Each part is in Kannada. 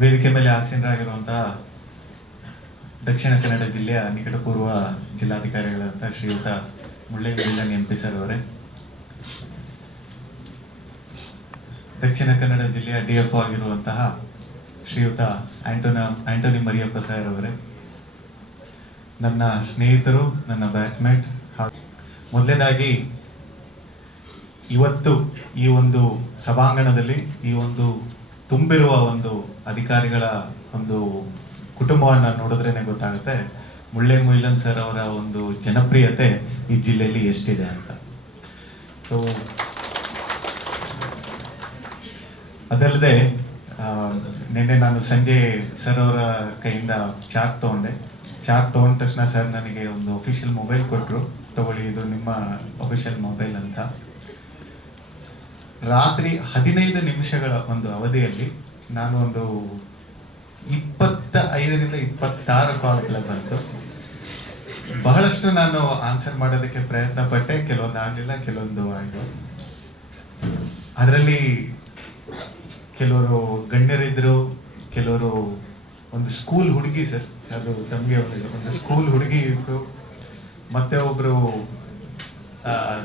ವೇದಿಕೆ ಮೇಲೆ ಆಸೀನರಾಗಿರುವಂತಹ ದಕ್ಷಿಣ ಕನ್ನಡ ಜಿಲ್ಲೆಯ ನಿಕಟಪೂರ್ವ ಜಿಲ್ಲಾಧಿಕಾರಿಗಳಂತ ಶ್ರೀಯುತ ಮುಳ್ಳಯ್ಯನಗಿರಿ MP ಸರ್ ಅವರೇ, ದಕ್ಷಿಣ ಕನ್ನಡ ಜಿಲ್ಲೆಯ DFO ಆಗಿರುವಂತಹ ಶ್ರೀಯುತ ಆಂಟೋನಿ ಮರಿಯಪ್ಪ ಸರ್ ಅವರೇ, ನನ್ನ ಸ್ನೇಹಿತರು, ನನ್ನ ಬ್ಯಾಚ್ಮೇಟ್, ಮೊದಲನೇದಾಗಿ ಇವತ್ತು ಈ ಒಂದು ಸಭಾಂಗಣದಲ್ಲಿ ಈ ಒಂದು ತುಂಬಿರುವ ಒಂದು ಅಧಿಕಾರಿಗಳ ಒಂದು ಕುಟುಂಬವನ್ನು ನೋಡಿದ್ರೇನೆ ಗೊತ್ತಾಗುತ್ತೆ ಮುಳ್ಳೆ ಮೊಯ್ಲನ್ ಸರ್ ಅವರ ಒಂದು ಜನಪ್ರಿಯತೆ ಈ ಜಿಲ್ಲೆಯಲ್ಲಿ ಎಷ್ಟಿದೆ ಅಂತ. ಸೊ ಅದಲ್ಲದೆ ನಿನ್ನೆ ನಾನು ಸಂಜೆ ಸರ್ ಅವರ ಕೈಯಿಂದ ಚಾರ್ಟ್ ತಗೊಂಡ ತಕ್ಷಣ ಸರ್ ನನಗೆ ಒಂದು ಅಫಿಷಿಯಲ್ ಮೊಬೈಲ್ ಕೊಟ್ಟರು, ತಗೊಳ್ಳಿ ಇದು ನಿಮ್ಮ ಅಫಿಷಿಯಲ್ ಮೊಬೈಲ್ ಅಂತ. ರಾತ್ರಿ 15 ನಿಮಿಷಗಳ ಒಂದು ಅವಧಿಯಲ್ಲಿ ನಾನು ಒಂದು 25ರಿಂದ 26 ಕಾಲ್ಗಳ ಬಂತು. ಬಹಳಷ್ಟು ನಾನು ಆನ್ಸರ್ ಮಾಡೋದಕ್ಕೆ ಪ್ರಯತ್ನ ಪಟ್ಟೆ, ಕೆಲವೊಂದು ಆಗಲಿಲ್ಲ, ಕೆಲವೊಂದು ಆಯ್ತು. ಅದರಲ್ಲಿ ಕೆಲವರು ಗಣ್ಯರಿದ್ರು, ಕೆಲವರು ಒಂದು ಸ್ಕೂಲ್ ಹುಡುಗಿ ಸರ್, ಅದು ನಮಗೆ ಒಂದು ಸ್ಕೂಲ್ ಹುಡುಗಿ ಇತ್ತು, ಮತ್ತೆ ಒಬ್ರು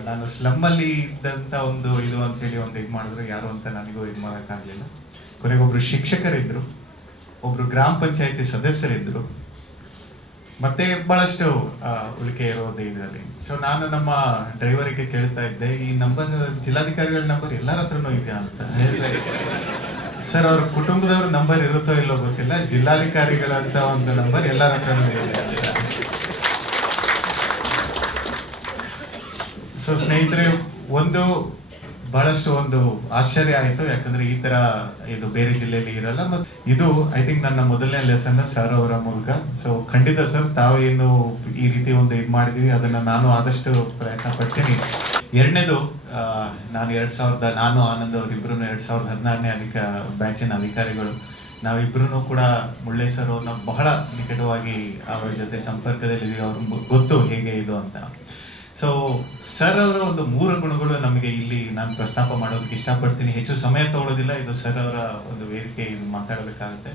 ನಾನು ಸ್ಲಮ್ ಅಲ್ಲಿ ಇದ್ದಂತ ಒಂದು ಇದು ಅಂತೇಳಿ ಒಂದು ಇದು ಮಾಡಿದ್ರು, ಯಾರು ಅಂತ ನನಗೂ ಇದು ಮಾಡೋಕ್ಕಾಗಲಿಲ್ಲ. ಕೊನೆಗೊಬ್ರು ಶಿಕ್ಷಕರಿದ್ರು, ಒಬ್ರು ಗ್ರಾಮ ಪಂಚಾಯತಿ ಸದಸ್ಯರಿದ್ರು, ಮತ್ತೆ ಬಹಳಷ್ಟು ಉಳಿಕೆ ಇರೋದು ಇದರಲ್ಲಿ. ಸೊ ನಾನು ನಮ್ಮ ಡ್ರೈವರಿಗೆ ಕೇಳ್ತಾ ಇದ್ದೆ, ಈ ನಂಬರ್ ಜಿಲ್ಲಾಧಿಕಾರಿಗಳ ನಂಬರ್ ಎಲ್ಲರ ಹತ್ರನೂ ಇದೆಯಾ ಅಂತ. ಸರ್ ಅವ್ರ ಕುಟುಂಬದವ್ರ ನಂಬರ್ ಇರುತ್ತೋ ಇಲ್ಲೋ ಗೊತ್ತಿಲ್ಲ, ಜಿಲ್ಲಾಧಿಕಾರಿಗಳಂತ ಒಂದು ನಂಬರ್ ಎಲ್ಲರ ಹತ್ರನೂ ಇದೆ ಅಂತ. ಸೊ ಸ್ನೇಹಿತರೆ, ಬಹಳಷ್ಟು ಒಂದು ಆಶ್ಚರ್ಯ ಆಯಿತು, ಯಾಕಂದ್ರೆ ಈ ತರ ಇದು ಬೇರೆ ಜಿಲ್ಲೆಯಲ್ಲಿ ಇರಲ್ಲ. ಮತ್ತು ಇದು ಐ ಥಿಂಕ್ ನನ್ನ ಮೊದಲನೇ ಲೆಸನ್ ಸರ್ ಅವರ ಮೂಲಕ. ಸೊ ಖಂಡಿತ ಸರ್, ತಾವೇನು ಈ ರೀತಿ ಒಂದು ಇದು ಮಾಡಿದೀವಿ ಅದನ್ನ ನಾನು ಆದಷ್ಟು ಪ್ರಯತ್ನ ಪಡ್ತೀನಿ. ಎರಡನೇದು, ನಾನು ಆನಂದ್ ಅವರಿಬ್ರು 2016ನೇ ಬ್ಯಾಚಿನ ಅಧಿಕಾರಿಗಳು. ನಾವಿಬ್ರು ಕೂಡ ಮುಳ್ಳೆ ಸರ್ ಅವ್ರನ್ನ ಬಹಳ ನಿಕಟವಾಗಿ ಅವರ ಜೊತೆ ಸಂಪರ್ಕದಲ್ಲಿ ಅವ್ರಿಗೆ ಗೊತ್ತು ಹೇಗೆ ಇದು ಅಂತ. ಸೊ ಸರ್ ಅವರ ಒಂದು 3 ಗುಣಗಳು ನಮಗೆ ಇಲ್ಲಿ ನಾನು ಪ್ರಸ್ತಾಪ ಮಾಡೋದಕ್ಕೆ ಇಷ್ಟಪಡ್ತೀನಿ. ಹೆಚ್ಚು ಸಮಯ ತಗೊಳ್ಳೋದಿಲ್ಲ, ಇದು ಸರ್ ಅವರ ಒಂದು ವೇದಿಕೆ, ಇದು ಮಾತಾಡಬೇಕಾಗುತ್ತೆ.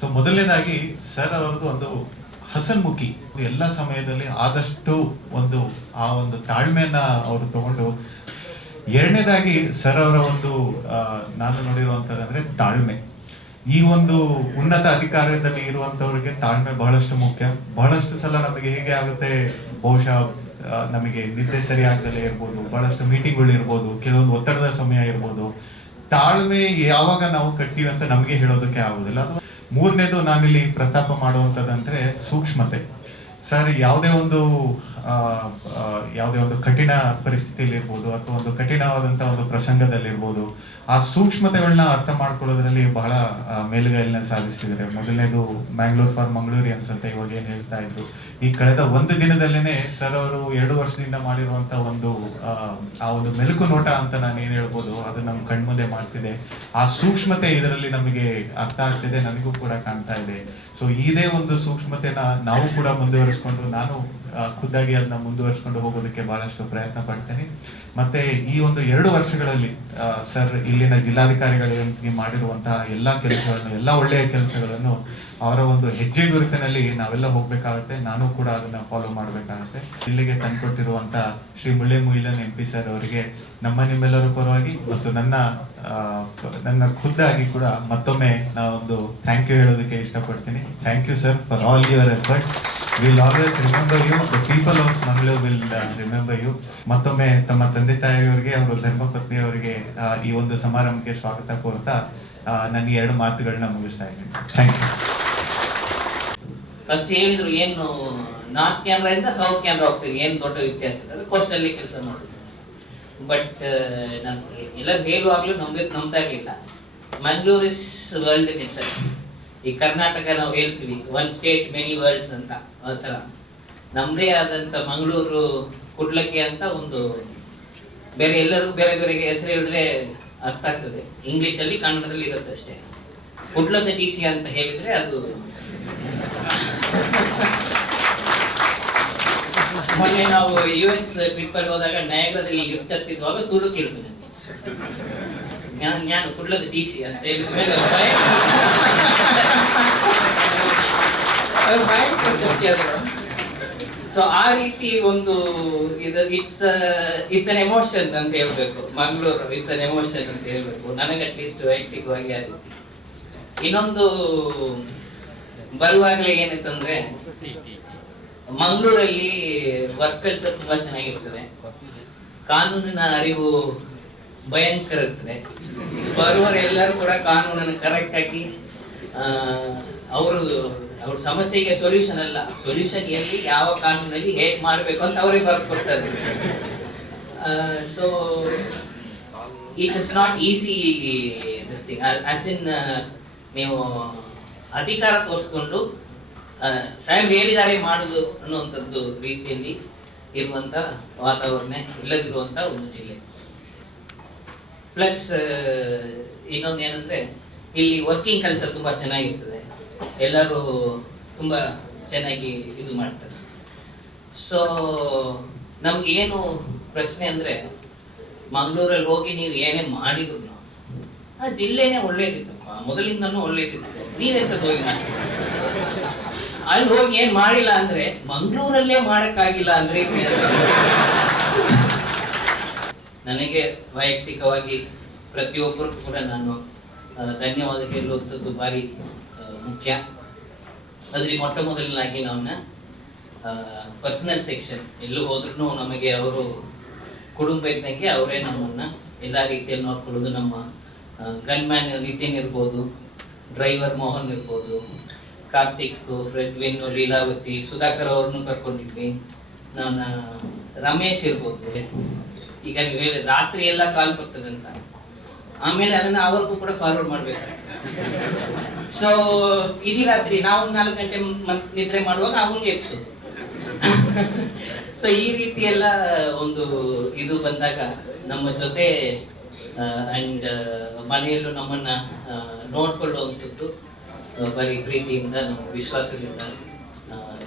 ಸೊ ಮೊದಲನೇದಾಗಿ ಸರ್ ಅವರದ್ದು ಒಂದು ಹಸನ್ಮುಖಿ, ಎಲ್ಲ ಸಮಯದಲ್ಲಿ ಆದಷ್ಟು ಆ ಒಂದು ತಾಳ್ಮೆಯನ್ನ ಅವರು ತಗೊಂಡು. ಎರಡನೇದಾಗಿ ಸರ್ ಅವರ ಒಂದು ನಾನು ನೋಡಿರುವಂತದಂದ್ರೆ ತಾಳ್ಮೆ. ಈ ಒಂದು ಉನ್ನತ ಅಧಿಕಾರದಲ್ಲಿ ಇರುವಂತವ್ರಿಗೆ ತಾಳ್ಮೆ ಬಹಳಷ್ಟು ಮುಖ್ಯ. ಬಹಳಷ್ಟು ಸಲ ನಮಗೆ ಹೇಗೆ ಆಗುತ್ತೆ, ಬಹುಶಃ ನಮಗೆ ನಿದ್ದೆ ಸರಿ ಆಗದಲ್ಲೇ ಇರ್ಬೋದು, ಬಹಳಷ್ಟು ಮೀಟಿಂಗ್ಗಳು ಇರ್ಬೋದು, ಕೆಲವೊಂದು ಒತ್ತಡದ ಸಮಯ ಇರ್ಬೋದು. ತಾಳ್ಮೆ ಯಾವಾಗ ನಾವು ಕಟ್ತೀವಿ ಅಂತ ನಮಗೆ ಹೇಳೋದಕ್ಕೆ ಆಗುದಿಲ್ಲ. ಅದು ಮೂರನೇದು ನಾನಿಲ್ಲಿ ಪ್ರಸ್ತಾಪ ಮಾಡುವಂತದಂದ್ರೆ ಸೂಕ್ಷ್ಮತೆ. ಸರ್ ಯಾವುದೇ ಒಂದು ಕಠಿಣ ಪರಿಸ್ಥಿತಿಯಲ್ಲಿ ಇರ್ಬೋದು, ಅಥವಾ ಒಂದು ಕಠಿಣವಾದಂತ ಒಂದು ಪ್ರಸಂಗದಲ್ಲಿರ್ಬೋದು, ಆ ಸೂಕ್ಷ್ಮತೆಗಳನ್ನ ಅರ್ಥ ಮಾಡ್ಕೊಳ್ಳೋದ್ರಲ್ಲಿ ಬಹಳ ಮೇಲುಗೈಯನ್ನ ಸಾಧಿಸ್ತಿದ್ದಾರೆ. ಮೊದಲನೇದು ಮ್ಯಾಂಗ್ಳೂರ್ ಫಾರ್ ಮಂಗಳೂರಿಯನ್ಸ್ ಅಂತ ಇವಾಗ ಏನ್ ಹೇಳ್ತಾ ಇದ್ರು, ಈ ಕಳೆದ ಒಂದು ದಿನದಲ್ಲೇನೆ ಸರ್ ಅವರು 2 ವರ್ಷದಿಂದ ಮಾಡಿರುವಂತ ಆ ಒಂದು ಮೆಲುಕು ನೋಟ ಅಂತ ನಾನು ಏನ್ ಹೇಳ್ಬೋದು, ಅದು ನಮ್ ಕಣ್ಮುಂದೆ ಮಾಡ್ತಿದೆ. ಆ ಸೂಕ್ಷ್ಮತೆ ಇದರಲ್ಲಿ ನಮಗೆ ಅರ್ಥ ಆಗ್ತಿದೆ, ನನಗೂ ಕೂಡ ಕಾಣ್ತಾ ಇದೆ. ಸೊ ಇದೇ ಒಂದು ಸೂಕ್ಷ್ಮತೆನ ನಾವು ಕೂಡ ಮುಂದುವರಿಸ್ಕೊಂಡು, ನಾನು ಖುದ್ದಾಗಿ ಅದನ್ನ ಮುಂದುವರಿಸ್ಕೊಂಡು ಹೋಗೋದಕ್ಕೆ ಬಹಳಷ್ಟು ಪ್ರಯತ್ನ ಪಡ್ತೇನೆ. ಮತ್ತೆ ಈ ಒಂದು 2 ವರ್ಷಗಳಲ್ಲಿ ಸರ್ ಇಲ್ಲಿನ ಜಿಲ್ಲಾಧಿಕಾರಿಗಳಿಗೆ ಮಾಡಿರುವಂತಹ ಎಲ್ಲಾ ಕೆಲಸಗಳನ್ನು, ಎಲ್ಲಾ ಒಳ್ಳೆಯ ಕೆಲಸಗಳನ್ನು ಅವರ ಒಂದು ಹೆಜ್ಜೆ ಗುರುತಿನಲ್ಲಿ ನಾವೆಲ್ಲ ಹೋಗ್ಬೇಕಾಗತ್ತೆ. ನಾನು ಕೂಡ ಅದನ್ನ ಫಾಲೋ ಮಾಡ್ಬೇಕಾಗತ್ತೆ. ಇಲ್ಲಿಗೆ ತಂದ್ಕೊಟ್ಟಿರುವಂತ ಶ್ರೀ ಮುಳ್ಳೆ ಮೊಯ್ಲನ್ MP ಸರ್ ಅವರಿಗೆ ನಿಮ್ಮೆಲ್ಲರ ಪರವಾಗಿ ಮತ್ತು ನನ್ನ ಖುದ್ದಾಗಿ ಕೂಡ ಮತ್ತೊಮ್ಮೆ ನಾವೊಂದು ಥ್ಯಾಂಕ್ ಯು ಹೇಳೋದಕ್ಕೆ ಇಷ್ಟಪಡ್ತೀನಿ. Thank you sir for all your efforts. Will always remember you, the people of Mangaluru will remember you. ಮತ್ತೊಮ್ಮೆ ತಮ್ಮ ತಂದೆ ತಾಯಿಯವರಿಗೆ, ಅವರ ಧರ್ಮಪತ್ನಿಯವರಿಗೆ ಈ ಒಂದು ಸಮಾರಂಭಕ್ಕೆ ಸ್ವಾಗತ ಕೋರ್ತಾ ನನ್ನ 2 ಮಾತುಗಳನ್ನ ಮುಗಿಸ್ತಾ ಇದ್ದೀನಿ. Thank you. ಫಸ್ಟ್ ಹೇಳಿದ್ರು, ಏನು ನಾರ್ತ್ ಕ್ಯಾಮ್ರಾ ಇಂದ ಸೌತ್ ಕ್ಯಾಮ್ರಾ ಹೋಗ್ತೀವಿ, ಏನು ದೊಡ್ಡ ವ್ಯತ್ಯಾಸ ಇದೆ, ಕೋಸ್ಟಲ್ಲಿ ಕೆಲಸ ಮಾಡೋದು. ಬಟ್ ನಾನು ಎಲ್ಲರೂ ಹೇಳುವಾಗಲೂ ನಂಬ್ತಾ ಇರಲಿಲ್ಲ. Mangaluru is world in itself. ಈ ಕರ್ನಾಟಕ ನಾವು ಹೇಳ್ತೀವಿ ಒನ್ ಸ್ಟೇಟ್ ಮೆನಿ ವರ್ಲ್ಡ್ಸ್ ಅಂತ, ಆ ಥರ ನಮ್ಮದೇ ಆದಂಥ ಮಂಗಳೂರು ಕುಡ್ಲಕ್ಕೆ ಅಂತ ಒಂದು ಬೇರೆ, ಎಲ್ಲರೂ ಬೇರೆ ಬೇರೆ ಹೆಸರು ಹೇಳಿದ್ರೆ ಅರ್ಥ ಆಗ್ತದೆ. ಇಂಗ್ಲೀಷಲ್ಲಿ ಕನ್ನಡದಲ್ಲಿ ಇರುತ್ತೆ ಅಷ್ಟೇ. ಕುಡ್ಲದ DC ಅಂತ ಹೇಳಿದ್ರೆ ಅದು ಮೊನ್ನೆ ನಾವು US ಟ್ರಿಪ್ ಅಲ್ಲಿ ಹೋದಾಗ ನಯಗ್ರದಲ್ಲಿ ಲಿಫ್ಟ್ ಹತ್ತಿದ್ವಾಗ ತುಡುಕಿ ಇರ್ತದೆ. ನಾನು ಕುಡ್ಲದ DC ಅಂತ ಹೇಳಿದ್ಮೇಲೆ ಸೊ ಆ ರೀತಿ ಒಂದು ಇದು ಇಟ್ಸ್ ಅನ್ ಎಮೋಷನ್ ಅಂತ ಹೇಳ್ಬೇಕು. ಮಂಗಳೂರು ಇಟ್ಸ್ ಅನ್ ಎಮೋಷನ್ ಅಂತ ಹೇಳ್ಬೇಕು ನನಗೆ, ಅಟ್ಲೀಸ್ಟ್ ವೈಯಕ್ತಿಕವಾಗಿ ಆ ರೀತಿ. ಇನ್ನೊಂದು ಬರುವಾಗಲೇ ಏನಿತ್ತಂದ್ರೆ, ಮಂಗಳೂರಲ್ಲಿ ವರ್ಕ್ ಕಲ್ಚರ್ ತುಂಬಾ ಚೆನ್ನಾಗಿರ್ತದೆ, ಕಾನೂನಿನ ಅರಿವು ಭಯಂಕರ ಇರ್ತದೆ. ಬರುವವರೆಲ್ಲರೂ ಕೂಡ ಕಾನೂನನ್ನು ಕರೆಕ್ಟ್ ಆಗಿ ಅವ್ರ ಸಮಸ್ಯೆಗೆ ಸೊಲ್ಯೂಷನ್ ಅಲ್ಲ, ಸೊಲ್ಯೂಷನ್ ಎಲ್ಲಿ ಯಾವ ಕಾನೂನಲ್ಲಿ ಹೇಗೆ ಮಾಡಬೇಕು ಅಂತ ಅವರೇ ಬರ್ಕೊಡ್ತಾರೆ. So it is not easy this thing, as in ನೀವು ಅಧಿಕಾರ ತೋರಿಸ್ಕೊಂಡು ಸಾಹೇಬ್ ಹೇಳಿದ್ದಾರೆ ಮಾಡುದು ಅನ್ನುವಂಥದ್ದು ರೀತಿಯಲ್ಲಿ ಇರುವಂತ ವಾತಾವರಣ ಇಲ್ಲದಿರುವಂತ ಒಂದು ಜಿಲ್ಲೆ. ಪ್ಲಸ್ ಇನ್ನೊಂದು ಏನಂದ್ರೆ, ಇಲ್ಲಿ ವರ್ಕಿಂಗ್ ಕಲ್ಚರ್ ತುಂಬಾ ಚೆನ್ನಾಗಿರ್ತದೆ, ಎಲ್ಲರೂ ತುಂಬಾ ಚೆನ್ನಾಗಿ ಇದು ಮಾಡ್ತಾರೆ. ಸೊ ನಮ್ಗೆ ಏನು ಪ್ರಶ್ನೆ ಅಂದ್ರೆ, ಮಂಗಳೂರಲ್ಲಿ ಹೋಗಿ ನೀವು ಏನೇ ಮಾಡಿದ್ರು ಆ ಜಿಲ್ಲೆನೇ ಒಳ್ಳೇದಿತ್ತು, ಮೊದಲಿಂದನೂ ಒಳ್ಳೇದಿತ್ತು, ನೀವೆಂತದ್ದು ಹೋಗಿ ಮಾಡಿ ಅಲ್ಲಿ ಹೋಗಿ ಏನ್ ಮಾಡಿಲ್ಲ ಅಂದ್ರೆ ಮಂಗಳೂರಲ್ಲೇ ಮಾಡಕ್ಕಾಗಿಲ್ಲ ಅಂದ್ರೆ ನನಗೆ ವೈಯಕ್ತಿಕವಾಗಿ ಪ್ರತಿಯೊಬ್ಬರಿಗೂ ಕೂಡ ನಾನು ಧನ್ಯವಾದ ಹೇಳುವಂಥದ್ದು ಭಾರಿ ಮುಖ್ಯ. ಅದ್ರಲ್ಲಿ ಮೊಟ್ಟ ಮೊದಲನಾಗಿ ನಾವನ್ನ ಪರ್ಸನಲ್ ಸೆಕ್ಷನ್ ಎಲ್ಲೂ ಹೋದ್ರೂ ನಮಗೆ ಅವರು ಕುಟುಂಬ ಇದ್ದಂಗೆ ಅವರೇ ನಮ್ಮನ್ನ ಎಲ್ಲ ರೀತಿಯಲ್ಲಿ ನೋಡ್ಕೊಳ್ಳೋದು. ನಮ್ಮ ಗನ್ಮ್ಯಾನ್ ನಿತಿನ್ ಇರ್ಬೋದು, ಡ್ರೈವರ್ ಮೋಹನ್ ಇರ್ಬೋದು, ಕಾರ್ತಿಕ್, ಫ್ರೆಡ್ವಿನ್, ಲೀಲಾವತಿ, ಸುಧಾಕರ್ ಅವ್ರನ್ನು ಕರ್ಕೊಂಡಿದ್ವಿ, ನಾನು ರಮೇಶ್ ಇರ್ಬೋದು. ಈಗ ನೀವು ಹೇಳಿ ರಾತ್ರಿ ಎಲ್ಲ ಕಾಲ್ ಬರ್ತದಂತ, ಆಮೇಲೆ ಅದನ್ನ ಅವ್ರಿಗೂ ಕೂಡ ಫಾರ್ವರ್ಡ್ ಮಾಡ್ಬೇಕು. ಸೊ ಇಡೀ ರಾತ್ರಿ ನಾವು 4 ಗಂಟೆ ನಿದ್ರೆ ಮಾಡುವಾಗ ಅವನಿಗೆ ಎಪ್ಸೋದು. ಸೊ ಈ ರೀತಿ ಎಲ್ಲ ಒಂದು ಇದು ಬಂದಾಗ ನಮ್ಮ ಜೊತೆ ಅಂಡ್ ಮನೆಯಲ್ಲೂ ನಮ್ಮನ್ನ ನೋಡ್ಕೊಳ್ಳುವಂಥದ್ದು ಬರೀ ಪ್ರೀತಿಯಿಂದ, ನಮ್ಮ ವಿಶ್ವಾಸದಿಂದ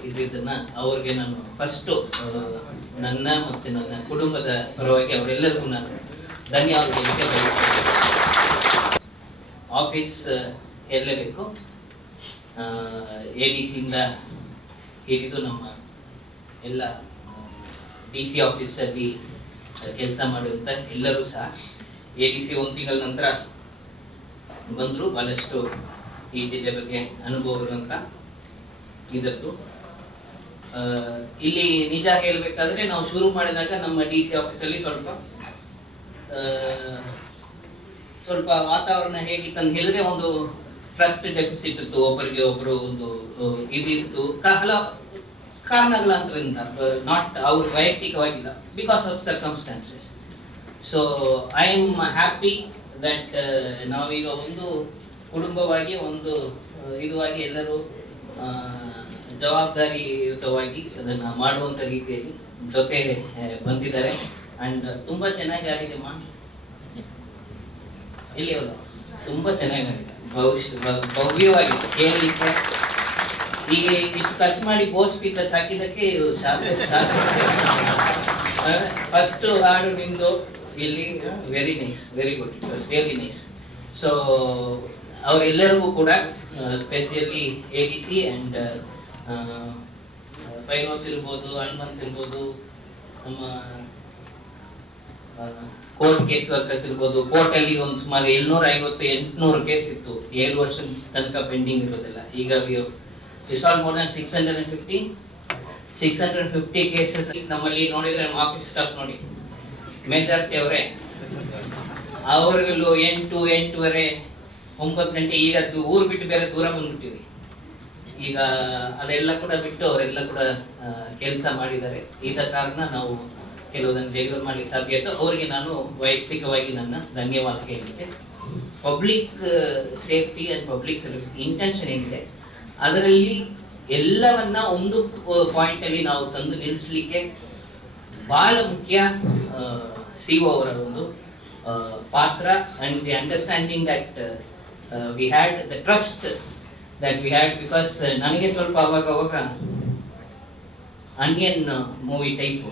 ಇದನ್ನ ಅವ್ರಿಗೆ ನಾನು ಫಸ್ಟು ನನ್ನ ಮತ್ತು ನನ್ನ ಕುಟುಂಬದ ಪರವಾಗಿ ಅವರೆಲ್ಲರಿಗೂ ನಾನು ಧನ್ಯವಾದ ಹೇಳಲಿಕ್ಕೆ ಬಯಸ್ತೇನೆ. ಆಫೀಸ್ ಇರಲೇಬೇಕು, ADC ಇಂದ ಹಿಡಿದು ನಮ್ಮ ಎಲ್ಲ DC ಆಫೀಸಲ್ಲಿ ಕೆಲಸ ಮಾಡುವಂಥ ಎಲ್ಲರೂ ಸಹ ADC 1 ತಿಂಗಳ ನಂತರ ಬಂದರು. ಬಹಳಷ್ಟು ಈ ಜಿಲ್ಲೆ ಬಗ್ಗೆ ಅನುಭವ ಇರುವಂಥ ಇದದ್ದು. ಇಲ್ಲಿ ನಿಜ ಹೇಳಬೇಕಾದ್ರೆ, ನಾವು ಶುರು ಮಾಡಿದಾಗ ನಮ್ಮ DC ಆಫೀಸಲ್ಲಿ ಸ್ವಲ್ಪ ವಾತಾವರಣ ಹೇಗಿತ್ತು ಅಂತ ಹೇಳಿದ್ರೆ, ಒಂದು ಟ್ರಸ್ಟ್ ಡೆಫಿಸಿಟ್ ಇತ್ತು, ಒಬ್ಬರಿಗೆ ಒಬ್ಬರು ಒಂದು ಇದಿತ್ತು, ಹಲವು ಕಾರಣಗಳಂತರಿಂದ, ನಾಟ್ ಅವ್ರ ವೈಯಕ್ತಿಕವಾಗಿಲ್ಲ, because of circumstances. So I am happy that ನಾವೀಗ ಒಂದು ಕುಟುಂಬವಾಗಿ, ಒಂದು ಇದುವಾಗಿ ಎಲ್ಲರೂ ಜವಾಬ್ದಾರಿಯುತವಾಗಿ ಅದನ್ನು ಮಾಡುವಂಥ ರೀತಿಯಲ್ಲಿ ಜೊತೆ ಬಂದಿದ್ದಾರೆ. ಆ್ಯಂಡ್ ತುಂಬ ಚೆನ್ನಾಗಿ ಆಗಿದೆ ಇಲ್ಲಿ ಅವರು ತುಂಬ ಚೆನ್ನಾಗಿದೆ, ಭವ್ಯವಾಗಿದೆ ಕೇಳಲಿಕ್ಕೆ. ಈಗ ಇಷ್ಟು ಖರ್ಚು ಮಾಡಿ ಬೋಸ್ ಸ್ಪೀಕರ್ಸ್ ಹಾಕಿದ್ದಕ್ಕೆ ಫಸ್ಟ್ ಹಾಡು ನಿಂದು ಇಲ್ಲಿ very nice, very good, it was really nice. So ಅವರೆಲ್ಲರಿಗೂ ಕೂಡ ಸ್ಪೆಷಲಿ ADC ಆ್ಯಂಡ್ ಫೈನೋಸ್ ಇರ್ಬೋದು, ಹನುಮಂತ್ ಇರ್ಬೋದು, ನಮ್ಮ ಕೋರ್ಟ್ ಕೇಸ್ ವರ್ಕರ್ಸ್ ಇರ್ಬೋದು. ಕೋರ್ಟಲ್ಲಿ ಒಂದು ಸುಮಾರು 750-800 ಕೇಸ್ ಇತ್ತು, 7 ವರ್ಷ ತನಕ ಪೆಂಡಿಂಗ್ ಇರೋದಿಲ್ಲ. ಈಗ ರಿಸಾಲ್ವ್ ಮೋರ್ ದನ್ 650 ಕೇಸಸ್ ನಮ್ಮಲ್ಲಿ ನೋಡಿದ್ರೆ. ನಮ್ಮ ಆಫೀಸ್ ಸ್ಟಾಫ್ ನೋಡಿ, ಮೇಜಾರಿಟಿ ಅವರೇ, ಅವ್ರಿಗೆಲ್ಲೂ 8-8:30, 9 ಗಂಟೆ. ಈಗ ಊರು ಬಿಟ್ಟು ಬೇರೆ ದೂರ ಬಂದ್ಬಿಟ್ಟಿವಿ. ಈಗ ಅದೆಲ್ಲ ಕೂಡ ಬಿಟ್ಟು ಅವರೆಲ್ಲ ಕೂಡ ಕೆಲಸ ಮಾಡಿದ್ದಾರೆ. ಇದ ಕಾರಣ ನಾವು ಕೆಲವುದನ್ನು ಡೆಲಿವರ್ ಮಾಡಲಿಕ್ಕೆ ಸಾಧ್ಯ ಆಯಿತು. ಅವರಿಗೆ ನಾನು ವೈಯಕ್ತಿಕವಾಗಿ ನನ್ನ ಧನ್ಯವಾದ ಹೇಳಲಿಕ್ಕೆ. Public safety and public service intention ಏನಿದೆ, ಅದರಲ್ಲಿ ಎಲ್ಲವನ್ನ ಒಂದು ಪಾಯಿಂಟಲ್ಲಿ ನಾವು ತಂದು ನಿಲ್ಲಿಸಲಿಕ್ಕೆ ಬಹಳ ಮುಖ್ಯ CO ಅವರ ಒಂದು ಪಾತ್ರ. And the understanding that we had the trust that we had. Because ನನಗೆ ಸ್ವಲ್ಪ ಅವಾಗ ಅಂಡಿಯನ್ ಮೂವಿ ಟೈಪು,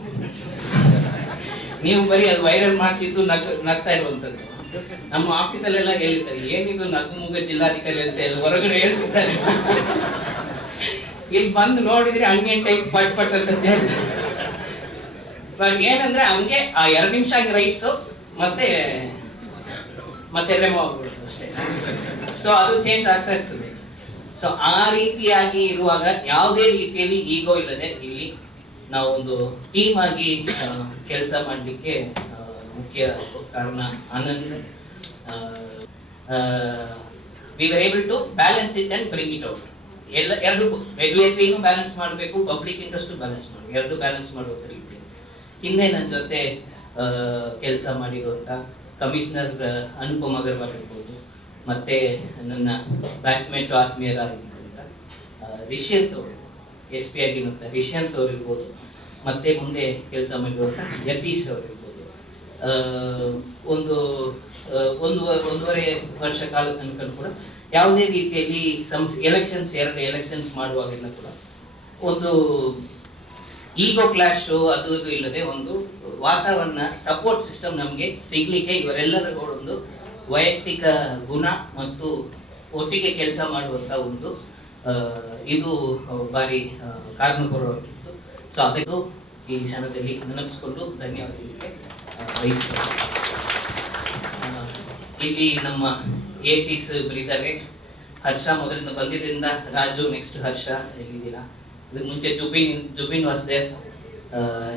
ನೀವು ಬರೀ ಅದು ವೈರಲ್ ಮಾಡಿಸಿದ್ದು ನಗ್ತಾ ಇರುವಂಥದ್ದು. ನಮ್ಮ ಆಫೀಸಲ್ಲೆಲ್ಲ ಹೇಳಿದ್ದಾರೆ, ಏನಿದು ನಗು ಮುಗ ಜಿಲ್ಲಾಧಿಕಾರಿ ಅಂತ ಹೊರಗಡೆ ಹೇಳ್ತಿದ್ದಾರೆ. ಇಲ್ಲಿ ಬಂದು ನೋಡಿದ್ರೆ ಹಂಗೆ ಟೈಪ್ ಪಟ್ ಪಟ್ ಅಂತ ಬಟ್ ಏನಂದ್ರೆ ಹಂಗೆ ಆ 2 ನಿಮಿಷ ರೈಸು ಮತ್ತೆ ಮತ್ತೆ ರೆಮೋ ಆಗ್ಬಿಡುತ್ತೆ ಅಷ್ಟೇ. ಸೊ ಅದು ಚೇಂಜ್ ಆಗ್ತಾ ಇರ್ತದೆ. ಸೊ ಆ ರೀತಿಯಾಗಿ ಇರುವಾಗ ಯಾವುದೇ ರೀತಿಯಲ್ಲಿ ಈಗೋ ಇಲ್ಲದೆ ಇಲ್ಲಿ ನಾವು ಒಂದು ಟೀಮ್ ಆಗಿ ಕೆಲಸ ಮಾಡಲಿಕ್ಕೆ ಮುಖ್ಯ ಕಾರಣ Anand. We were able to balance it and bring it out. ಎರಡು ರೆಗ್ಯುಲೇಟರಿನೂ ಬ್ಯಾಲೆನ್ಸ್ ಮಾಡಬೇಕು, ಪಬ್ಲಿಕ್ ಇಂಟ್ರೆಸ್ಟ್ ಬ್ಯಾಲೆನ್ಸ್ ಮಾಡಬೇಕು, ಎರಡು ಬ್ಯಾಲೆನ್ಸ್ ಮಾಡುವ ರೀತಿ. ಹಿಂದೆ ನನ್ನ ಜೊತೆ ಕೆಲಸ ಮಾಡಿರುವಂಥ ಕಮಿಷನರ್ ಅನುಪಮ್ ಅಗರ್ವಾಲ್ ಇರ್ಬೋದು, ಮತ್ತೆ ನನ್ನ ಬ್ಯಾಚ್ಮೇಟ್ ಆತ್ಮೀಯರಾಗಿದ್ದಂಥ ರಿಷ್ಯಂತ್ ಅವರು, SP ಆಗಿರುವಂಥ ರಿಷ್ಯಂತ್ ಅವರು ಇರ್ಬೋದು, ಮತ್ತೆ ಮುಂದೆ ಕೆಲಸ ಮಾಡಿರುವಂಥ ಜಗದೀಶ್ ಅವರು ಇರ್ಬೋದು. ಒಂದೂವರೆ ವರ್ಷ ಕಾಲ ತನಕ ಕೂಡ ಯಾವುದೇ ರೀತಿಯಲ್ಲಿ ಎಲೆಕ್ಷನ್ಸ್ 2 ಎಲೆಕ್ಷನ್ಸ್ ಮಾಡುವಾಗೆಲ್ಲ ಕೂಡ ಒಂದು ಈಗೋ ಕ್ಲಾಶು ಅದು ಇದು ಇಲ್ಲದೆ ಒಂದು ವಾತಾವರಣ ಸಪೋರ್ಟ್ ಸಿಸ್ಟಮ್ ನಮಗೆ ಸಿಗ್ಲಿಕ್ಕೆ ಇವರೆಲ್ಲರ ಒಂದು ವೈಯಕ್ತಿಕ ಗುಣ ಮತ್ತು ಒಟ್ಟಿಗೆ ಕೆಲಸ ಮಾಡುವಂಥ ಒಂದು ಇದು ಬಾರಿ ಕಾರಣಪರವಾಗಿತ್ತು. ಸೊ ಅದಕ್ಕೂ ಈ ಕ್ಷಣದಲ್ಲಿ ನೆನಪಿಸ್ಕೊಂಡು ಧನ್ಯವಾದಗಳಿಗೆ ಬಯಸ್ತೇನೆ. ಇಲ್ಲಿ ನಮ್ಮ ACs ಬರೀತಾರೆ. ಹರ್ಷ ಮೊದಲಿಂದ ಬಂದಿದ್ದರಿಂದ, ರಾಜು, ನೆಕ್ಸ್ಟ್ ಹರ್ಷ ಎಲ್ಲಿದ್ದೀರಾ. ಇದಕ್ಕೆ ಮುಂಚೆ ಜುಬಿನ್ ವಾಸ್ ದೇರ್.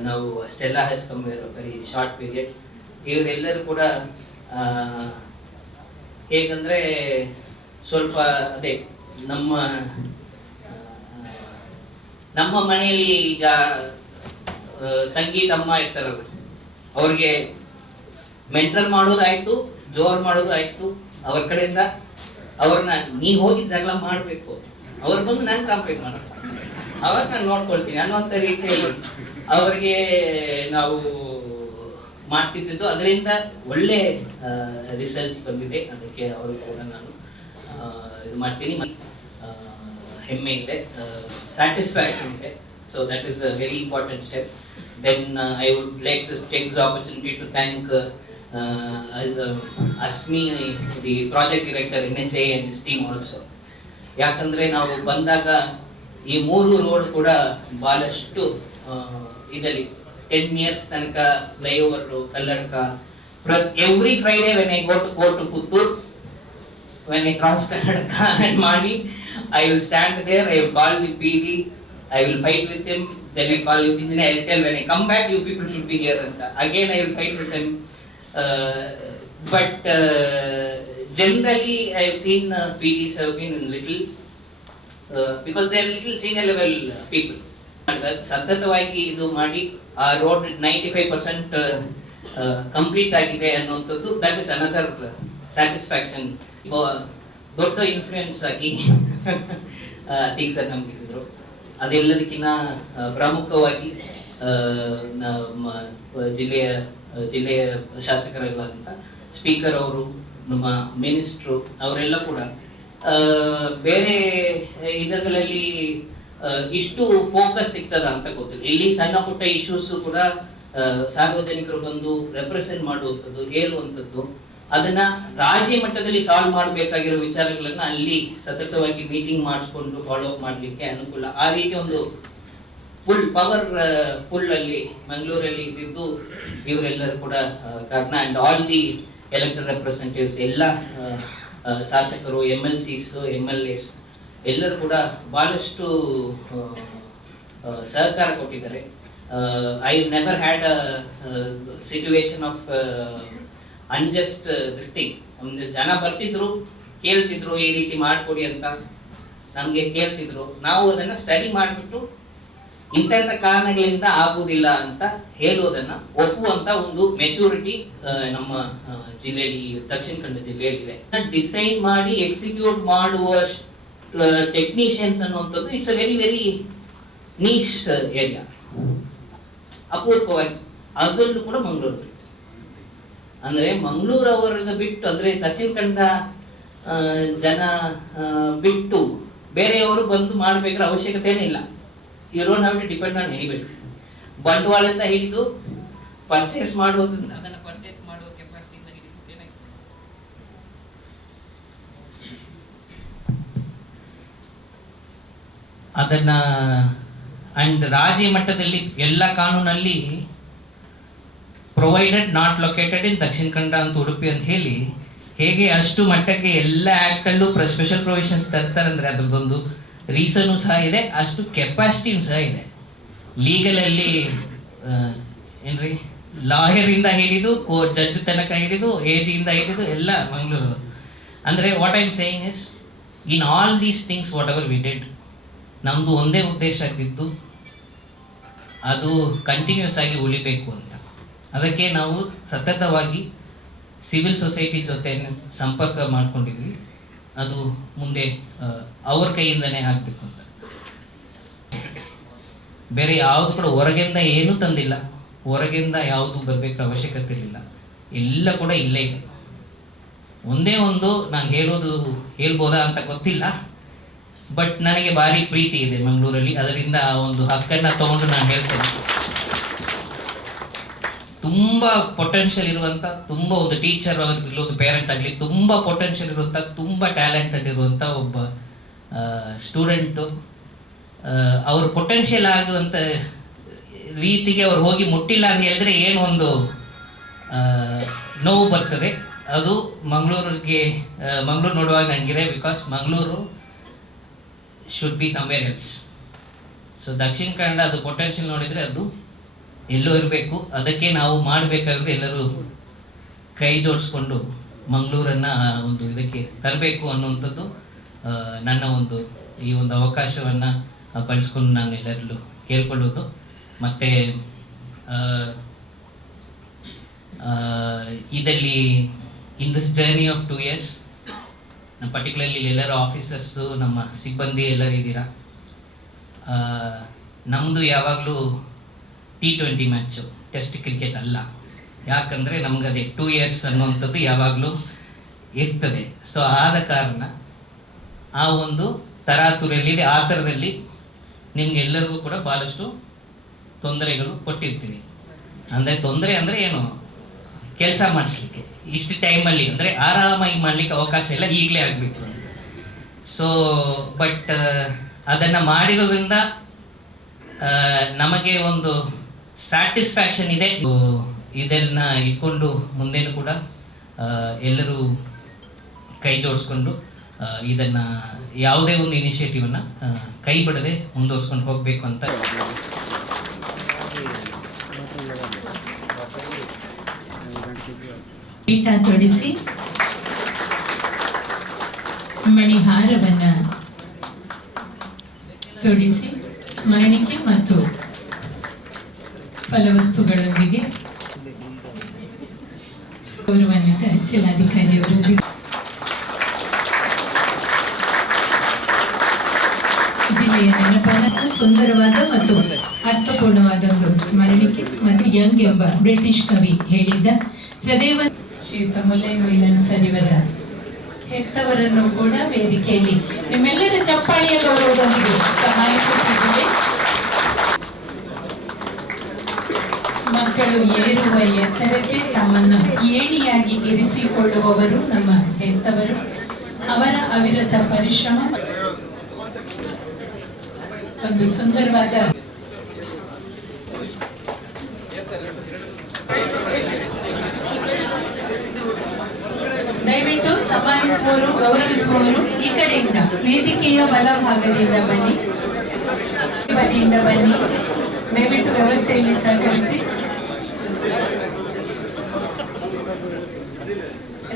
ನಾವು Stella has come very short period. ಇವರೆಲ್ಲರೂ ಕೂಡ ಹೇಗಂದ್ರೆ ಸ್ವಲ್ಪ ಅದೇ ನಮ್ಮ ಮನೆಯಲ್ಲಿ ಈಗ ತಂಗಿ ತಮ್ಮ ಇರ್ತಾರಲ್ಲ, ಅವ್ರಿಗೆ ಮೆಂಟಲ್ ಮಾಡೋದಾಯ್ತು, ಜೋರ್ ಮಾಡೋದಾಯ್ತು, ಅವ್ರ ಕಡೆಯಿಂದ ಅವ್ರನ್ನ ನೀ ಹೋಗಿ ಜಗಳ ಮಾಡ್ಬೇಕು, ಅವ್ರು ಬಂದು ನಾನು ಕಂಪ್ಲೀಟ್ ಮಾಡ್ಬೇಕು, ಅವಾಗ ನಾನು ನೋಡ್ಕೊಳ್ತೀನಿ ಅನ್ನುವಂಥ ರೀತಿಯಲ್ಲಿ ಅವ್ರಿಗೆ ನಾವು ಮಾಡ್ತಿದ್ದು. ಅದರಿಂದ ಒಳ್ಳೆ ರಿಸಲ್ಟ್ಸ್ ಬಂದಿದೆ. ಅದಕ್ಕೆ ಅವರು ಕೂಡ ನಾನು ಇದು ಮಾಡ್ತೀನಿ. ಹೆಮ್ಮೆ ಇದೆ, ಸ್ಯಾಟಿಸ್ಫ್ಯಾಕ್ಷನ್ ಇದೆ. So that is a very important step. Then I would like to take this opportunity to thank Asmi, the project director NHAI and his team also. ಯಾಕಂದ್ರೆ ನಾವು ಬಂದಾಗ ಈ 3 ರೋಡ್ ಕೂಡ ಬಹಳಷ್ಟು ಇದರಲ್ಲಿ 10 years ತನಕ flyover, Kalladka, every Friday when I go to Puttur, when I cross Karnataka and Mani, I will stand there, I will call the PD, I will fight with him, then I call his engineer, I will tell when I come back, you people should be here. Again I will fight with him. But generally I have seen PDs have been little, because they are little senior level people. ಸತತವಾಗಿ ಇದು ಮಾಡಿ ಆ ರೋಡ್ 95% ಕಂಪ್ಲೀಟ್ ಆಗಿದೆ ಅನ್ನುವಂಥದ್ದು, ದಟ್ ಇಸ್ ಅನದರ್ ಸ್ಯಾಟಿಸ್ಫ್ಯಾಕ್ಷನ್. ದೊಡ್ಡ ಇನ್ಫ್ಲೂಯೆನ್ಸ್ ಆಗಿ ಟೀಚರ್ ನಮ್ಗೆ ಇದ್ರು. ಅದೆಲ್ಲದಕ್ಕಿಂತ ಪ್ರಮುಖವಾಗಿ ನಮ್ಮ ಜಿಲ್ಲೆಯ ಶಾಸಕರಾದಂಥ ಸ್ಪೀಕರ್ ಅವರು, ನಮ್ಮ ಮಿನಿಸ್ಟ್ರು ಅವರೆಲ್ಲ ಕೂಡ ಬೇರೆ ಇದರಲ್ಲಿ ಇಷ್ಟು ಫೋಕಸ್ ಸಿಗ್ತದ ಅಂತ ಗೊತ್ತಿಲ್ಲ. ಇಲ್ಲಿ ಸಣ್ಣ ಪುಟ್ಟ ಇಶ್ಯೂಸ್ ಕೂಡ ಸಾರ್ವಜನಿಕರು ಬಂದು ರೆಪ್ರೆಸೆಂಟ್ ಮಾಡುವಂಥದ್ದು, ಹೇಳುವಂಥದ್ದು, ಅದನ್ನ ರಾಜ್ಯ ಮಟ್ಟದಲ್ಲಿ ಸಾಲ್ವ್ ಮಾಡಬೇಕಾಗಿರೋ ವಿಚಾರಗಳನ್ನ ಅಲ್ಲಿ ಸತತವಾಗಿ ಮೀಟಿಂಗ್ ಮಾಡಿಸ್ಕೊಂಡು ಫಾಲೋ ಅಪ್ ಮಾಡಲಿಕ್ಕೆ ಅನುಕೂಲ. ಆ ರೀತಿ ಒಂದು ಪವರ್ ಫುಲ್ ಅಲ್ಲಿ ಮಂಗಳೂರಲ್ಲಿ ಇದ್ದಿದ್ದು ಇವರೆಲ್ಲರೂ ಕೂಡ ಕಾರಣ. And all the elected representatives, ಎಲ್ಲ ಶಾಸಕರು, MLCs, MLAs ಎಲ್ಲರೂ ಕೂಡ ಬಹಳಷ್ಟು ಸಹಕಾರ ಕೊಟ್ಟಿದ್ದಾರೆ. I never had a situation of unjust this thing. ನಮ್ದು ಜನ ಬರ್ತಿದ್ರು, ಕೇಳ್ತಿದ್ರು ಈ ರೀತಿ ಮಾಡಿಕೊಡಿ ಅಂತ, ನಮಗೆ ಕೇಳ್ತಿದ್ರು. ನಾವು ಅದನ್ನು ಸ್ಟಡಿ ಮಾಡಿಬಿಟ್ಟು ಇಂಥ ಕಾರಣಗಳಿಂದ ಆಗುವುದಿಲ್ಲ ಅಂತ ಹೇಳುವುದನ್ನು ಒಪ್ಪುವಂತ ಒಂದು ಮೆಚೂರಿಟಿ ನಮ್ಮ ಜಿಲ್ಲೆಯಲ್ಲಿ, ದಕ್ಷಿಣ ಕನ್ನಡ ಜಿಲ್ಲೆಯಲ್ಲಿದೆ. ಡಿಸೈನ್ ಮಾಡಿ ಎಕ್ಸಿಕ್ಯೂಟ್ ಮಾಡುವ ಟೆಕ್ನಿಷಿಯನ್ಸ್ ಅನ್ನುವಂಥದ್ದು it's a very very niche area. ಅಪೂರ್ವವಾಗಿ ಅದರಲ್ಲೂ ಕೂಡ ಮಂಗಳೂರು ಅಂದ್ರೆ ಮಂಗಳೂರವರೆಗೆ ಬಿಟ್ಟು, ಅಂದ್ರೆ ದಕ್ಷಿಣ ಕನ್ನಡ ಜನ ಬಿಟ್ಟು ಬೇರೆಯವರು ಬಂದು ಮಾಡಬೇಕಾದ ಅವಶ್ಯಕತೆನೇ ಇಲ್ಲ. You don't have to depend on anybody. ಬಂಡವಾಳದಿಂದ ಹಿಡಿದು ಪರ್ಚೇಸ್ ಮಾಡೋದ್ರಿಂದ, ಅದನ್ನು ಪರ್ಚೇಸ್ ಮಾಡುವ ಕೆಪಾಸಿಟಿಯಿಂದ ಹಿಡಿದು ಏನಾಗ್ತದೆ. ಅದನ್ನು ಅಂಡ್ ರಾಜ್ಯ ಮಟ್ಟದಲ್ಲಿ ಎಲ್ಲ ಕಾನೂನಲ್ಲಿ provided not located in Dakshina Kannada ಅಂತ ಉಡುಪಿ ಅಂತ ಹೇಳಿ ಹೇಗೆ ಅಷ್ಟು ಮಟ್ಟಕ್ಕೆ ಎಲ್ಲ ಆ್ಯಕ್ಟಲ್ಲೂ ಸ್ಪೆಷಲ್ ಪ್ರೊವಿಷನ್ಸ್ ತರ್ತಾರಂದರೆ ಅದ್ರದ್ದೊಂದು ರೀಸನು ಸಹ ಇದೆ, ಅಷ್ಟು ಕೆಪಾಸಿಟಿನೂ ಸಹ ಇದೆ. ಲೀಗಲಲ್ಲಿ ಏನ್ರಿ ಲಾಯರಿಂದ ಹಿಡಿದು ಜಡ್ಜ್ ತನಕ ಹಿಡಿದು ಏಜಿಂದ ಹಿಡಿದು ಎಲ್ಲ ಮಂಗಳೂರು. ಅಂದರೆ what I am saying is in all these things what ever we did, ನಮ್ಮದು ಒಂದೇ ಉದ್ದೇಶ ಆಗಿದ್ದು ಅದು ಕಂಟಿನ್ಯೂಸ್ ಆಗಿ ಉಳಿಬೇಕು ಅಂತ. ಅದಕ್ಕೆ ನಾವು ಸತತವಾಗಿ ಸಿವಿಲ್ ಸೊಸೈಟಿ ಜೊತೆ ಸಂಪರ್ಕ ಮಾಡ್ಕೊಂಡಿದ್ವಿ. ಅದು ಮುಂದೆ ಅವ್ರ ಕೈಯಿಂದನೇ ಆಗಬೇಕು ಅಂತ. ಬೇರೆ ಯಾವುದು ಕೂಡ ಹೊರಗಿಂದ ಏನೂ ತಂದಿಲ್ಲ, ಹೊರಗಿಂದ ಯಾವುದು ಬರಬೇಕು ಅವಶ್ಯಕತೆ ಇರಲಿಲ್ಲ, ಎಲ್ಲ ಕೂಡ ಇಲ್ಲೇ ಇದೆ. ಒಂದೇ ಒಂದು ನಾನು ಹೇಳ್ಬೋದಾ ಅಂತ ಗೊತ್ತಿಲ್ಲ, ಬಟ್ ನನಗೆ ಭಾರಿ ಪ್ರೀತಿ ಇದೆ ಮಂಗಳೂರಲ್ಲಿ. ಅದರಿಂದ ಆ ಒಂದು ಹಕ್ಕನ್ನು ತಗೊಂಡು ನಾನು ಹೇಳ್ತೇನೆ. ತುಂಬ ಪೊಟೆನ್ಷಿಯಲ್ ಇರುವಂಥ, ತುಂಬ ಒಂದು ಟೀಚರ್ ಆಗಲಿ ಒಂದು ಪೇರೆಂಟ್ ಆಗಲಿ ತುಂಬ ಪೊಟೆನ್ಷಿಯಲ್ ಇರುವಂಥ, ತುಂಬ ಟ್ಯಾಲೆಂಟೆಡ್ ಇರುವಂಥ ಒಬ್ಬ ಸ್ಟೂಡೆಂಟು ಅವ್ರ ಪೊಟೆನ್ಷಿಯಲ್ ಆಗುವಂಥ ರೀತಿಗೆ ಅವ್ರು ಹೋಗಿ ಮುಟ್ಟಿಲ್ಲ ಅಂತ ಹೇಳಿದ್ರೆ ಏನು ಒಂದು ನೋವು ಬರ್ತದೆ. ಅದು ಮಂಗಳೂರು ನೋಡುವಾಗ ನನಗಿದೆ. Because Mangaluru should be somewhere else. So Dakshina Kannada ಅದು ಪೊಟೆನ್ಷಿಯಲ್ ನೋಡಿದರೆ ಅದು ಎಲ್ಲೋ ಇರಬೇಕು. ಅದಕ್ಕೆ ನಾವು ಮಾಡಬೇಕಾದ್ರೆ ಎಲ್ಲರೂ ಕೈ ಜೋಡಿಸ್ಕೊಂಡು ಮಂಗಳೂರನ್ನು ಒಂದು ಇದಕ್ಕೆ ತರಬೇಕು ಅನ್ನುವಂಥದ್ದು ನನ್ನ ಒಂದು ಈ ಒಂದು ಅವಕಾಶವನ್ನು ಬಳಸ್ಕೊಂಡು ನಾನು ಎಲ್ಲರಲ್ಲೂ ಕೇಳ್ಕೊಳ್ಳೋದು. ಮತ್ತು ಇದರಲ್ಲಿ in this journey of 2 years particularly ಎಲ್ಲರೂ ಆಫೀಸರ್ಸು ನಮ್ಮ ಸಿಬ್ಬಂದಿ ಎಲ್ಲರೂ ಇದ್ದೀರಾ. ನಮ್ಮದು ಯಾವಾಗಲೂ T20 ಮ್ಯಾಚು, ಟೆಸ್ಟ್ ಕ್ರಿಕೆಟ್ ಅಲ್ಲ. ಯಾಕಂದರೆ ನಮಗದೇ 2 years ಅನ್ನುವಂಥದ್ದು ಯಾವಾಗಲೂ ಇರ್ತದೆ. ಸೊ ಆದ ಕಾರಣ ಆ ಒಂದು ತರಾತುರಿಯಲ್ಲಿ ಆ ಥರದಲ್ಲಿ ನಿಮ್ಗೆಲ್ಲರಿಗೂ ಕೂಡ ಭಾಳಷ್ಟು ತೊಂದರೆಗಳು ಕೊಟ್ಟಿರ್ತೀನಿ. ಅಂದರೆ ತೊಂದರೆ ಅಂದರೆ ಏನು, ಕೆಲಸ ಮಾಡಿಸ್ಲಿಕ್ಕೆ ಇಷ್ಟು ಟೈಮಲ್ಲಿ ಅಂದರೆ ಆರಾಮಾಗಿ ಮಾಡಲಿಕ್ಕೆ ಅವಕಾಶ ಇಲ್ಲ, ಈಗಲೇ ಆಗಬೇಕು. ಸೊ ಬಟ್ ಅದನ್ನು ಮಾಡಿರೋದ್ರಿಂದ ನಮಗೆ ಒಂದು ಸ್ಯಾಟಿಸ್ಫ್ಯಾಕ್ಷನ್ ಇದೆ. ಇದನ್ನು ಇಟ್ಕೊಂಡು ಮುಂದೇನು ಕೂಡ ಎಲ್ಲರೂ ಕೈ ಜೋಡಿಸ್ಕೊಂಡು ಇದನ್ನು ಯಾವುದೇ ಒಂದು ಇನಿಷಿಯೇಟಿವನ್ನು ಕೈ ಬಿಡದೆ ಮುಂದುವರ್ಸ್ಕೊಂಡು ಹೋಗಬೇಕು ಅಂತ. ಪೀಠ ತೊಡಿಸಿ ಮಣಿಹಾರವನ್ನ ತೊಡಿಸಿ ಸ್ಮರಣಿಕೆ ಮತ್ತು ಫಲವಸ್ತುಗಳೊಂದಿಗೆ ಗೌರವಾನ್ವಿತ ಜಿಲ್ಲಾಧಿಕಾರಿಯವರೊಂದಿಗೆ ಜಿಲ್ಲೆಯ ನೆನಪನ್ನ ಸುಂದರವಾದ ಮತ್ತು ಅರ್ಥಪೂರ್ಣವಾದ ಒಂದು ಸ್ಮರಣಿಕೆ ಮತ್ತು ಯಂಗ್ ಎಂಬ ಬ್ರಿಟಿಷ್ ಕವಿ ಹೇಳಿದ್ದ ಹೃದಯವನ್ನು ಶ್ರೀಯುತ ಮುಲ್ಲೈ ಮೈಲನ್ ಸರ್ ಇವರ ಹೆತ್ತವರನ್ನು ಕೂಡ ವೇದಿಕೆಯಲ್ಲಿ ನಿಮ್ಮೆಲ್ಲರ ಚಪ್ಪಾಳಿಯ ಗೌರವದೊಂದಿಗೆ ಸಹಾಯಿಸುತ್ತಿದ್ದೇವೆ. ಮಕ್ಕಳು ಏರುವ ಎತ್ತರಕ್ಕೆ ತಮ್ಮನ್ನು ಏಣಿಯಾಗಿ ಇರಿಸಿಕೊಳ್ಳುವವರು ನಮ್ಮ ಹೆತ್ತವರು. ಅವರ ಅವಿರತ ಪರಿಶ್ರಮ ಒಂದು ಸುಂದರವಾದ ದಯವಿಟ್ಟು ಸನ್ಮಾನಿಸುವವರು ಗೌರವಿಸುವವರು ಈ ಕಡೆಯಿಂದ ವೇದಿಕೆಯ ಬಲಭಾಗದಿಂದ ಬನ್ನಿ, ದಯವಿಟ್ಟು ವ್ಯವಸ್ಥೆಯಲ್ಲಿ ಸಹಕರಿಸಿ.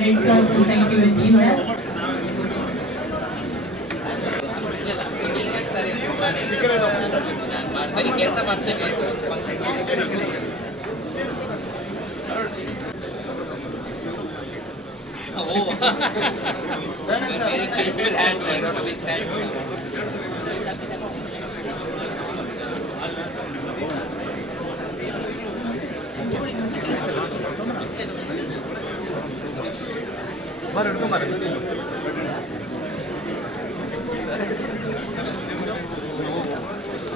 ರೆಡ್ ಕ್ರಾಸ್ ಸೊಸೈಟಿ ವತಿಯಿಂದ ಕೆಲಸ ಮಾಡ್ತೇವೆ. Oh, very beautiful hands. I don't know which hand. Maru.